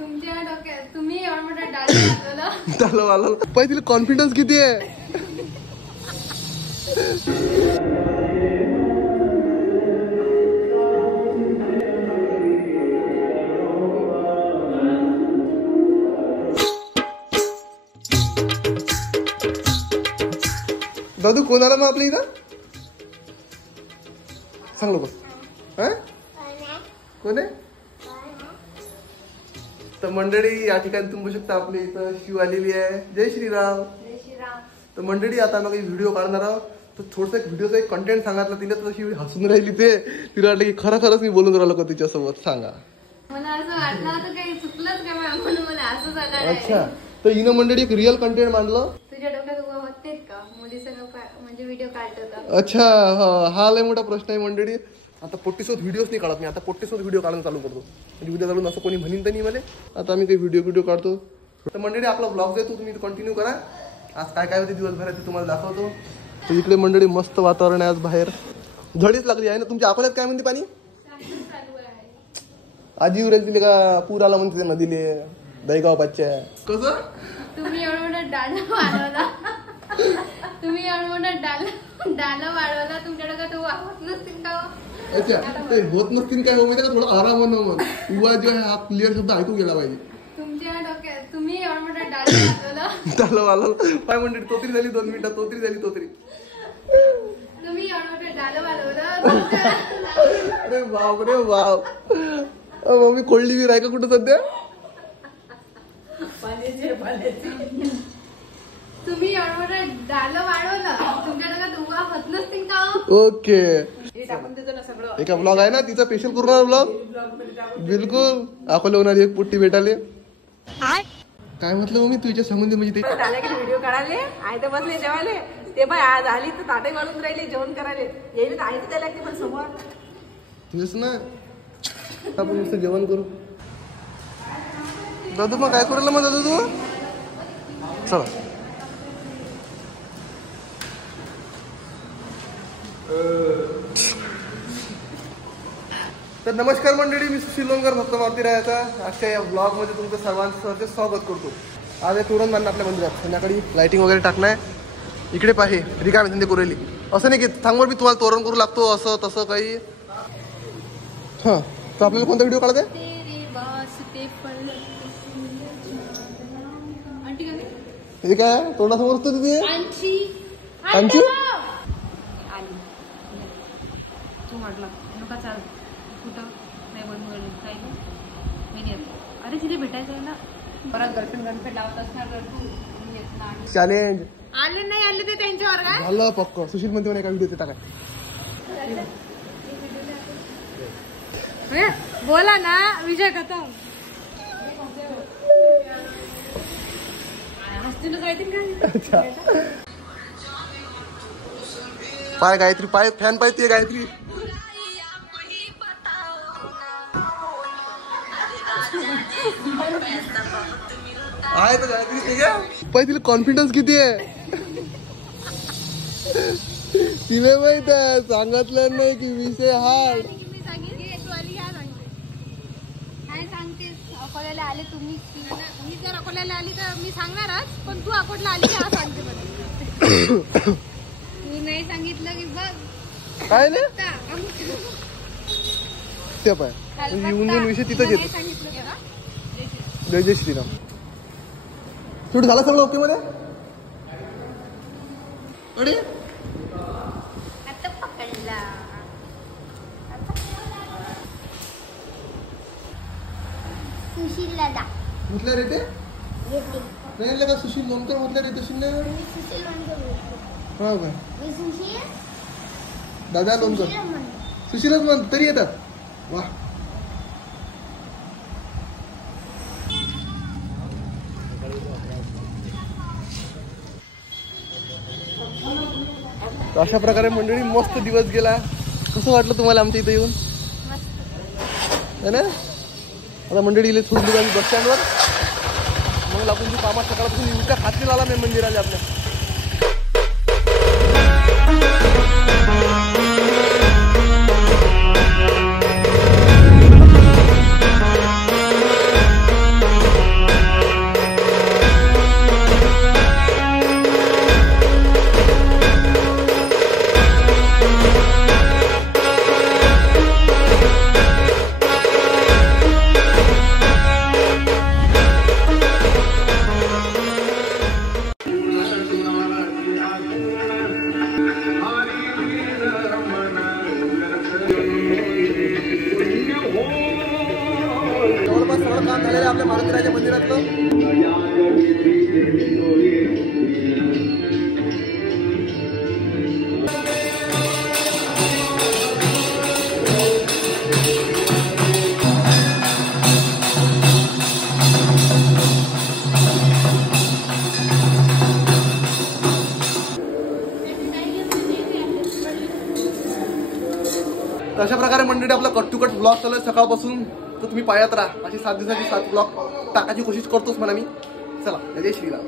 तुमच्या डोक्यात तुम्ही एवढा मोठा डाल वाला पाहिजे तिला कॉन्फिडन्स किती आहे. दादू कोण आला मग आपल्या इथं सांग लोक कोण आहे. तर मंडळी या ठिकाणी तुम्ही बघू शकता आपल्या इथं शिव आलेली आहे. जय श्रीराम. तर मंडळी आता मग व्हिडिओ काढणार आहोत. तर थोडस व्हिडिओचा एक कंटेंट सांगितलं तिने तशी हसून राहिली ते तिला वाटलं की खरंच मी बोलून राहिलो का तिच्यासोबत. सांगा. मला असं वाटलं होतं काही चुकलंच का म्हणून मला असं झालं. अच्छा तर हिनं मंडळी एक रिअल कंटेंट मांडलं. तुझ्या डोक्यात उभा होतेच का मुलीसंग म्हणजे व्हिडिओ काढतो. अच्छा हा लय मोठा प्रश्न आहे मंडळी. आता पोट्टीसोबत व्हिडिओच नाही काढत मी. आता पोट्टीसोबत व्हिडिओ काढणं चालू करतो म्हणजे उद्या चालून असं कोणी म्हणीन तर नाही मला. आता आम्ही काही व्हिडिओ काढतो. तर मंडळी आपला ब्लॉग देतो तुम्ही कंटिन्यू करा. आज काय काय होते दिवसभरात ते तुम्हाला दाखवतो. तर इकडे मंडळी मस्त वातावरण आहे आज बाहेर. झडीच लागली आहे ना. तुमच्या अकोल्यात काय म्हणते पाणी आजी उरेल तिने का पूर आला म्हणते नदीले दहीगाव पाचच्या. कसं तुम्ही एवढा मोठा डाल वाढवला तुमच्या डोक्यात वाहत नसतील का. अच्छा ते होत नसतील काय माहिती का. थोडं आराम मग युवा जो आहे हा क्लिअर शब्द ऐकू गेला पाहिजे. तुमच्या डोक्यात तुम्ही एवढा मोठा डाल वाढवला काय मंडळी तोतरी झाली 2 मिनिटात तोतरी तुम्ही एवढा मोठा डाल वाढवलं. अरे बाप रे बाप. मम्मी कोल्डी वीर आहे का कुठं सध्या. तुम्ही एवढा मोठा डाल वाढवलं तुमच्या डोक्यात उभा होत नसतील का. ओके एका ब्लॉग आहे ना तिचा स्पेशल करून ब्लॉग बिलकुल अकोला होणारी एक पुट्टी भेटाले. काय म्हटलं मम्मी तुझ्या संबंधी म्हणजे ते व्हिडिओ काढाले आहे तर बसले जेवायले ते पण आज आली तर ताटे वाढून राहिले जेवण करायले येईल तर आहे तर लागते पण समोर तुझच ना. आपण नुसतं जेवण करू. दादू मग काय करू मग दादू तू चला. तर नमस्कार मंडळी मी सुशील लोणकर भक्त मारुती राहायचा. आजच्या या ब्लॉग मध्ये तुमचं सर्वांचं स्वागत करतो. आज आहे तोरण बांधणं आपल्या मंदिरात. संध्याकाळी लाइटिंग वगैरे टाकणार. इकडे पाहे रिकामी धंदे करूली असं नाही की सांगवर मी तुम्हाला तोरण करू लागतो असं तसं काही. हा तर आपल्याला कोणता व्हिडिओ काढायचा आहे. हे काय तोंडासमोर असतो तिथे आणखी तू म्हटलं नका चाल कुठं नाही बनवलं काही नाही. अरे तिथे भेटायचं आहे ना परत गर्लफ्रेंड लावत असणार. चॅलेंज आले नाही आले ते त्यांच्या वर्गात झालं पक्क. सुशील म्हणते म्हणे एका व्हिडिओ ते टाकाय. बोला ना विजय खतम. अच्छा पाय गायत्री पाय फॅन पाहिजे गायत्री. आहे तर गायत्री ते घ्या पाहिजे तिला कॉन्फिडन्स किती आहे. तिला माहित आहे सांगितलं नाही की विषय हार्ड. अकोल्याला आले तुम्ही मी जर अकोल्याला आली तर मी सांगणारच पण तू अकोटला आली की सांगते मला. तू नाही सांगितलं की बघ काय नाही ते पाय येऊन विषय तिथंच येतो. जय जय श्रीराम. शेवटी झालं सगळं ओके मध्ये. अरे आता पकडला. सुशील दादा म्हटलं रे ते नाही का सुशील लोणकर म्हटलं रे तशी नाही. हो का दादा लोणकर सुशीलच म्हण तरी येतात. वा अशा प्रकारे मंडळी मस्त दिवस गेला. कसं वाटलं तुम्हाला आमच्या इथे येऊन है ना. आता मंडळी इले थोडी आम्ही बस स्टँडवर मग लागून कामात सकाळपासून इतका खात्री आला नाही मंदिराला आपल्या. झालं आपल्या मारुतीराजा मंदिरातलं. तर अशा प्रकारे मंडळी आपला कट टू कट ब्लॉग चालू आहे सकाळपासून. तर तुम्ही पाहत राहा. अशी 7 दिवसाची 7 ब्लॉग टाकायची कोशिश करतोच म्हणा मी. चला जय श्रीराम.